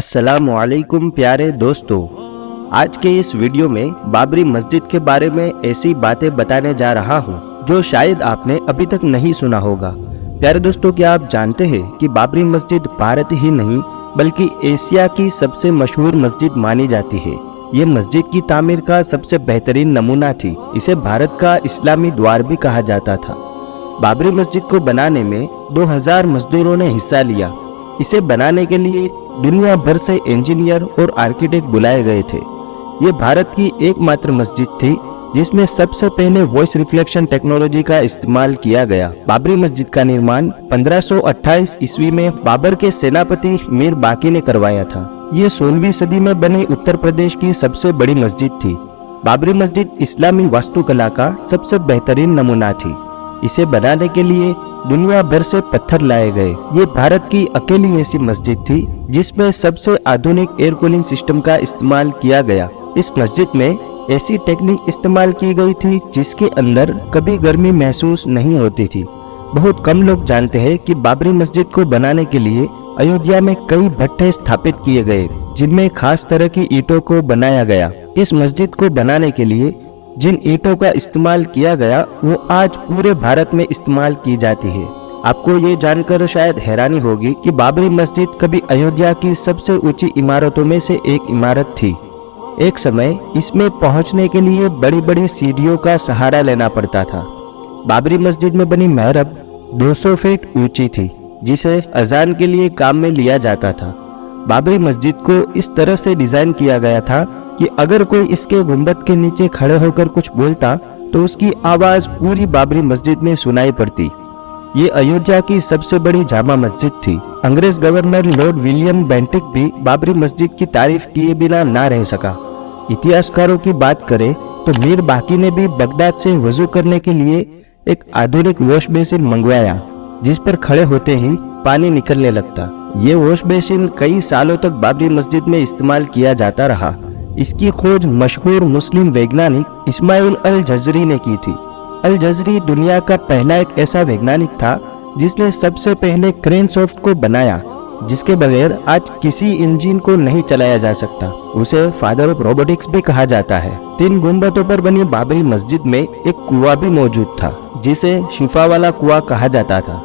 अस्सलामुअलैकुम प्यारे दोस्तों, आज के इस वीडियो में बाबरी मस्जिद के बारे में ऐसी बातें बताने जा रहा हूं जो शायद आपने अभी तक नहीं सुना होगा। प्यारे दोस्तों, क्या आप जानते हैं कि बाबरी मस्जिद भारत ही नहीं बल्कि एशिया की सबसे मशहूर मस्जिद मानी जाती है। ये मस्जिद की तामीर का सबसे बेहतरीन नमूना थी। इसे भारत का इस्लामी द्वार भी कहा जाता था। बाबरी मस्जिद को बनाने में 2000 मजदूरों ने हिस्सा लिया। इसे बनाने के लिए दुनिया भर से इंजीनियर और आर्किटेक्ट बुलाए गए थे। ये भारत की एकमात्र मस्जिद थी जिसमें सबसे पहले वॉइस रिफ्लेक्शन टेक्नोलॉजी का इस्तेमाल किया गया। बाबरी मस्जिद का निर्माण 1528 ईस्वी में बाबर के सेनापति मीर बाकी ने करवाया था। ये 16वीं सदी में बनी उत्तर प्रदेश की सबसे बड़ी मस्जिद थी। बाबरी मस्जिद इस्लामी वास्तुकला का सबसे बेहतरीन नमूना थी। इसे बनाने के लिए दुनिया भर से पत्थर लाए गए। ये भारत की अकेली ऐसी मस्जिद थी जिसमें सबसे आधुनिक एयर कूलिंग सिस्टम का इस्तेमाल किया गया। इस मस्जिद में ऐसी टेक्निक इस्तेमाल की गई थी जिसके अंदर कभी गर्मी महसूस नहीं होती थी। बहुत कम लोग जानते हैं कि बाबरी मस्जिद को बनाने के लिए अयोध्या में कई भट्ठे स्थापित किए गए जिनमें खास तरह की ईंटों को बनाया गया। इस मस्जिद को बनाने के लिए जिन ईंटों का इस्तेमाल किया गया वो आज पूरे भारत में इस्तेमाल की जाती है। आपको ये जानकर शायद हैरानी होगी कि बाबरी मस्जिद कभी अयोध्या की सबसे ऊंची इमारतों में से एक इमारत थी। एक समय इसमें पहुंचने के लिए बड़ी बड़ी सीढ़ियों का सहारा लेना पड़ता था। बाबरी मस्जिद में बनी महरब 200 फीट ऊंची थी जिसे अजान के लिए काम में लिया जाता था। बाबरी मस्जिद को इस तरह से डिजाइन किया गया था कि अगर कोई इसके गुंबद के नीचे खड़े होकर कुछ बोलता तो उसकी आवाज पूरी बाबरी मस्जिद में सुनाई पड़ती। ये अयोध्या की सबसे बड़ी जामा मस्जिद थी। अंग्रेज गवर्नर लॉर्ड विलियम बेंटिक भी बाबरी मस्जिद की तारीफ किए बिना ना रह सका। इतिहासकारों की बात करें तो मीर बाकी ने भी बगदाद से वजू करने के लिए एक आधुनिक वॉश बेसिन मंगवाया जिस पर खड़े होते ही पानी निकलने लगता। ये वॉश बेसिन कई सालों तक बाबरी मस्जिद में इस्तेमाल किया जाता रहा। इसकी खोज मशहूर मुस्लिम वैज्ञानिक इस्माइल अल जज़री ने की थी। अल जज़री दुनिया का पहला एक ऐसा वैज्ञानिक था जिसने सबसे पहले क्रेनसॉफ्ट को बनाया जिसके बगैर आज किसी इंजन को नहीं चलाया जा सकता। उसे फादर ऑफ रोबोटिक्स भी कहा जाता है। 3 गुंबदों पर बनी बाबरी मस्जिद में एक कुआं भी मौजूद था जिसे शिफा वाला कुआं कहा जाता था।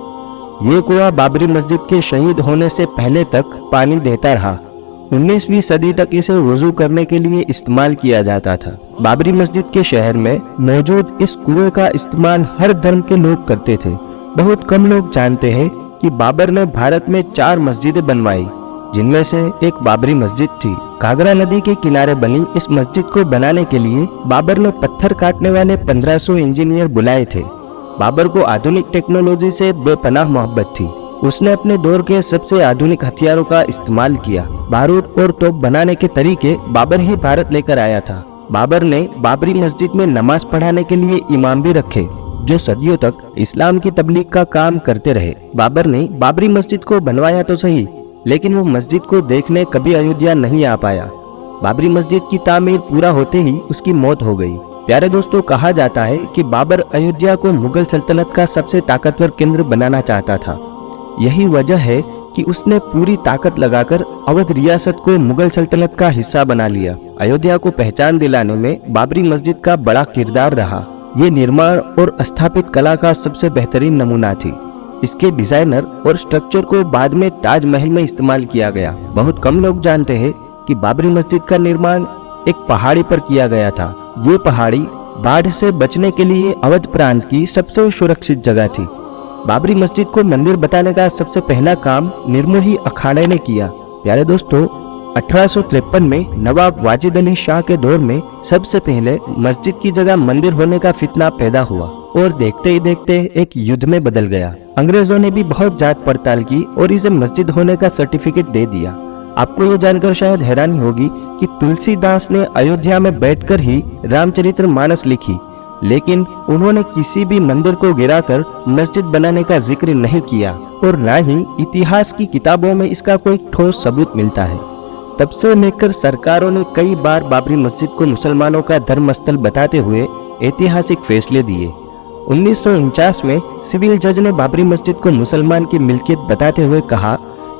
ये कुआं बाबरी मस्जिद के शहीद होने से पहले तक पानी देता रहा। 19वीं सदी तक इसे वुजू करने के लिए इस्तेमाल किया जाता था। बाबरी मस्जिद के शहर में मौजूद इस कुएं का इस्तेमाल हर धर्म के लोग करते थे। बहुत कम लोग जानते हैं कि बाबर ने भारत में 4 मस्जिदें बनवाई जिनमें से एक बाबरी मस्जिद थी। घाघरा नदी के किनारे बनी इस मस्जिद को बनाने के लिए बाबर ने पत्थर काटने वाले 1500 इंजीनियर बुलाए थे। बाबर को आधुनिक टेक्नोलॉजी से बेपनाह मोहब्बत थी। उसने अपने दौर के सबसे आधुनिक हथियारों का इस्तेमाल किया। बारूद और तोप बनाने के तरीके बाबर ही भारत लेकर आया था। बाबर ने बाबरी मस्जिद में नमाज पढ़ाने के लिए इमाम भी रखे जो सदियों तक इस्लाम की तबलीग का काम करते रहे। बाबर ने बाबरी मस्जिद को बनवाया तो सही, लेकिन वो मस्जिद को देखने कभी अयोध्या नहीं आ पाया। बाबरी मस्जिद की तामीर पूरा होते ही उसकी मौत हो गई। प्यारे दोस्तों, कहा जाता है कि बाबर अयोध्या को मुगल सल्तनत का सबसे ताकतवर केंद्र बनाना चाहता था। यही वजह है कि उसने पूरी ताकत लगाकर अवध रियासत को मुगल सल्तनत का हिस्सा बना लिया। अयोध्या को पहचान दिलाने में बाबरी मस्जिद का बड़ा किरदार रहा। ये निर्माण और स्थापित कला का सबसे बेहतरीन नमूना थी। इसके डिजाइनर और स्ट्रक्चर को बाद में ताजमहल में इस्तेमाल किया गया। बहुत कम लोग जानते हैं कि बाबरी मस्जिद का निर्माण एक पहाड़ी पर किया गया था। ये पहाड़ी बाढ़ से बचने के लिए अवध प्रांत की सबसे सुरक्षित जगह थी। बाबरी मस्जिद को मंदिर बताने का सबसे पहला काम निर्मोही अखाड़े ने किया। प्यारे दोस्तों, 1853 में नवाब वाजिद अली शाह के दौर में सबसे पहले मस्जिद की जगह मंदिर होने का फितना पैदा हुआ और देखते ही देखते एक युद्ध में बदल गया। अंग्रेजों ने भी बहुत जांच पड़ताल की और इसे मस्जिद होने का सर्टिफिकेट दे दिया। आपको ये जानकर शायद हैरानी होगी कि तुलसीदास ने अयोध्या में बैठकर ही रामचरितमानस लिखी, लेकिन उन्होंने किसी भी मंदिर को गिराकर मस्जिद बनाने का जिक्र नहीं किया और न ही इतिहास की किताबों में इसका कोई ठोस सबूत मिलता है। तब से लेकर सरकारों ने कई बार बाबरी मस्जिद को मुसलमानों का धर्मस्थल बताते हुए ऐतिहासिक फैसले दिए। 1949 में सिविल जज ने बाबरी मस्जिद को मुसलमान की मिल्कियत बताते हुए कहा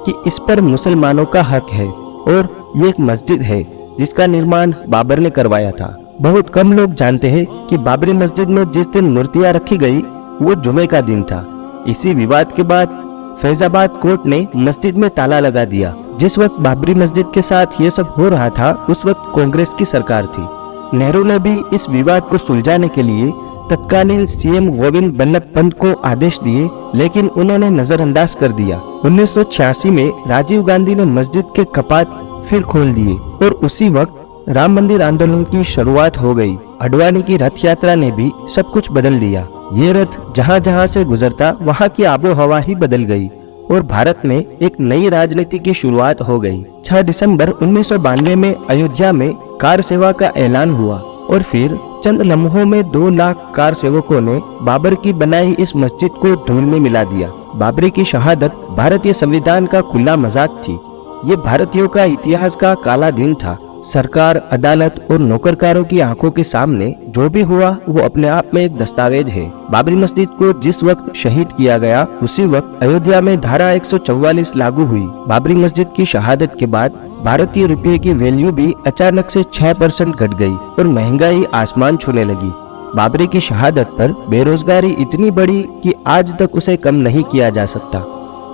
कि इस पर मुसलमानों का हक है और ये एक मस्जिद है जिसका निर्माण बाबर ने करवाया था। बहुत कम लोग जानते हैं कि बाबरी मस्जिद में जिस दिन मूर्तियां रखी गई वो जुमे का दिन था। इसी विवाद के बाद फैजाबाद कोर्ट ने मस्जिद में ताला लगा दिया। जिस वक्त बाबरी मस्जिद के साथ ये सब हो रहा था उस वक्त कांग्रेस की सरकार थी। नेहरू ने भी इस विवाद को सुलझाने के लिए तत्कालीन सीएम गोविंद बल्लभ पंत को आदेश दिए, लेकिन उन्होंने नजरअंदाज कर दिया। 1986 में राजीव गांधी ने मस्जिद के कपाट फिर खोल दिए और उसी वक्त राम मंदिर आंदोलन की शुरुआत हो गई। अडवाणी की रथ यात्रा ने भी सब कुछ बदल दिया। ये रथ जहाँ जहाँ से गुजरता वहाँ की आबो हवा ही बदल गई और भारत में एक नई राजनीति की शुरुआत हो गई। 6 दिसंबर 1992 में अयोध्या में कार सेवा का ऐलान हुआ और फिर चंद लम्हों में 2 लाख कार सेवकों ने बाबर की बनाई इस मस्जिद को धूल में मिला दिया। बाबरी की शहादत भारतीय संविधान का खुला मजाक थी। ये भारतीयों का इतिहास का काला दिन था। सरकार, अदालत और नौकरकारों की आंखों के सामने जो भी हुआ वो अपने आप में एक दस्तावेज है। बाबरी मस्जिद को जिस वक्त शहीद किया गया उसी वक्त अयोध्या में धारा 144 लागू हुई। बाबरी मस्जिद की शहादत के बाद भारतीय रुपये की वैल्यू भी अचानक से 6% घट गई और महंगाई आसमान छूने लगी। बाबरी की शहादत पर बेरोजगारी इतनी बढ़ी कि आज तक उसे कम नहीं किया जा सकता।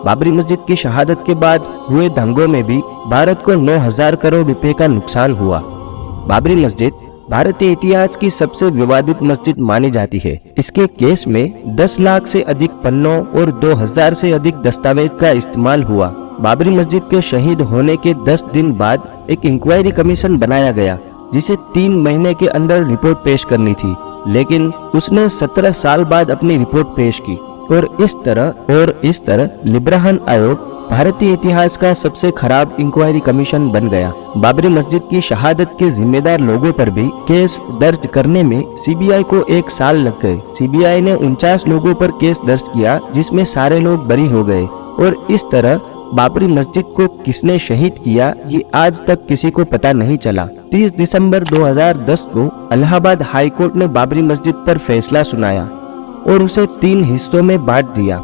बाबरी मस्जिद की शहादत के बाद हुए दंगों में भी भारत को 9,000 करोड़ रुपए का नुकसान हुआ। बाबरी मस्जिद भारतीय इतिहास की सबसे विवादित मस्जिद मानी जाती है। इसके केस में 10 लाख से अधिक पन्नों और 2,000 से अधिक दस्तावेज का इस्तेमाल हुआ। बाबरी मस्जिद के शहीद होने के 10 दिन बाद एक इंक्वायरी कमीशन बनाया गया जिसे 3 महीने के अंदर रिपोर्ट पेश करनी थी, लेकिन उसने 17 साल बाद अपनी रिपोर्ट पेश की और इस तरह लिब्राहन आयोग भारतीय इतिहास का सबसे खराब इंक्वायरी कमीशन बन गया। बाबरी मस्जिद की शहादत के जिम्मेदार लोगों पर भी केस दर्ज करने में सीबीआई को 1 साल लग गए। सीबीआई ने 49 लोगों पर केस दर्ज किया जिसमें सारे लोग बरी हो गए और इस तरह बाबरी मस्जिद को किसने शहीद किया ये आज तक किसी को पता नहीं चला। 30 दिसंबर 2010 को इलाहाबाद हाई कोर्ट ने बाबरी मस्जिद पर फैसला सुनाया और उसे 3 हिस्सों में बांट दिया।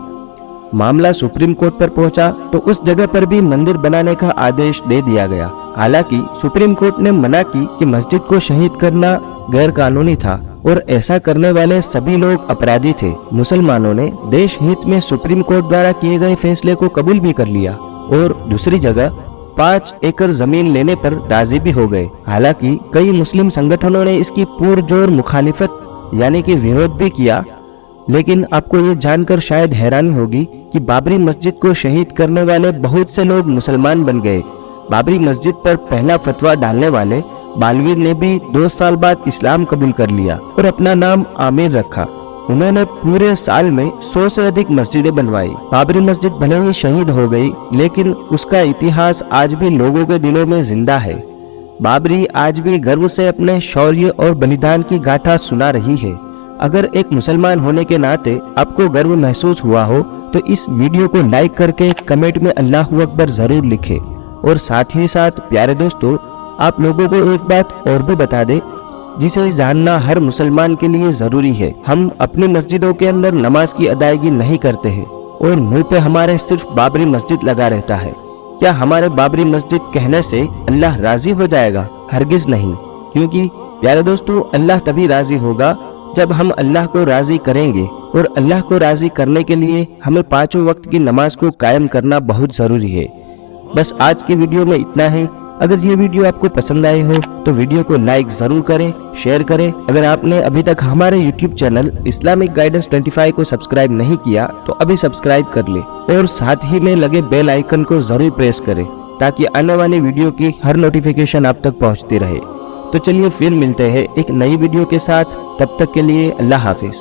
मामला सुप्रीम कोर्ट पर पहुंचा तो उस जगह पर भी मंदिर बनाने का आदेश दे दिया गया। हालांकि सुप्रीम कोर्ट ने मना की कि मस्जिद को शहीद करना गैर कानूनी था और ऐसा करने वाले सभी लोग अपराधी थे। मुसलमानों ने देश हित में सुप्रीम कोर्ट द्वारा किए गए फैसले को कबूल भी कर लिया और दूसरी जगह 5 एकड़ जमीन लेने पर राजी भी हो गए। हालांकि कई मुस्लिम संगठनों ने इसकी पुरजोर मुखालिफत यानी कि विरोध भी किया। लेकिन आपको ये जानकर शायद हैरानी होगी कि बाबरी मस्जिद को शहीद करने वाले बहुत से लोग मुसलमान बन गए। बाबरी मस्जिद पर पहला फतवा डालने वाले बालवीर ने भी 2 साल बाद इस्लाम कबूल कर लिया और अपना नाम आमिर रखा। उन्होंने पूरे साल में 100 से अधिक मस्जिदें बनवाई। बाबरी मस्जिद भले ही शहीद हो गई लेकिन उसका इतिहास आज भी लोगों के दिलों में जिंदा है। बाबरी आज भी गर्व से अपने शौर्य और बलिदान की गाथा सुना रही है। अगर एक मुसलमान होने के नाते आपको गर्व महसूस हुआ हो तो इस वीडियो को लाइक करके कमेंट में अल्लाहू अकबर जरूर लिखें। और साथ ही साथ प्यारे दोस्तों, आप लोगों को एक बात और भी बता दें जिसे जानना हर मुसलमान के लिए जरूरी है। हम अपनी मस्जिदों के अंदर नमाज की अदायगी नहीं करते हैं और मुंह पे हमारे सिर्फ बाबरी मस्जिद लगा रहता है। क्या हमारे बाबरी मस्जिद कहने से अल्लाह राजी हो जाएगा? हरगिज नहीं, क्योंकि प्यारे दोस्तों अल्लाह तभी राजी होगा जब हम अल्लाह को राजी करेंगे और अल्लाह को राजी करने के लिए हमें 5 वक्त की नमाज को कायम करना बहुत जरूरी है। बस आज के वीडियो में इतना ही। अगर ये वीडियो आपको पसंद आई हो तो वीडियो को लाइक जरूर करें, शेयर करें। अगर आपने अभी तक हमारे YouTube चैनल इस्लामिक गाइडेंस 25 को सब्सक्राइब नहीं किया तो अभी सब्सक्राइब कर ले और साथ ही में लगे बेल आइकन को जरूर प्रेस करें ताकि आने वाली वीडियो की हर नोटिफिकेशन आप तक पहुंचती रहे। तो चलिए फिर मिलते हैं एक नई वीडियो के साथ। तब तक के लिए अल्लाह हाफिज।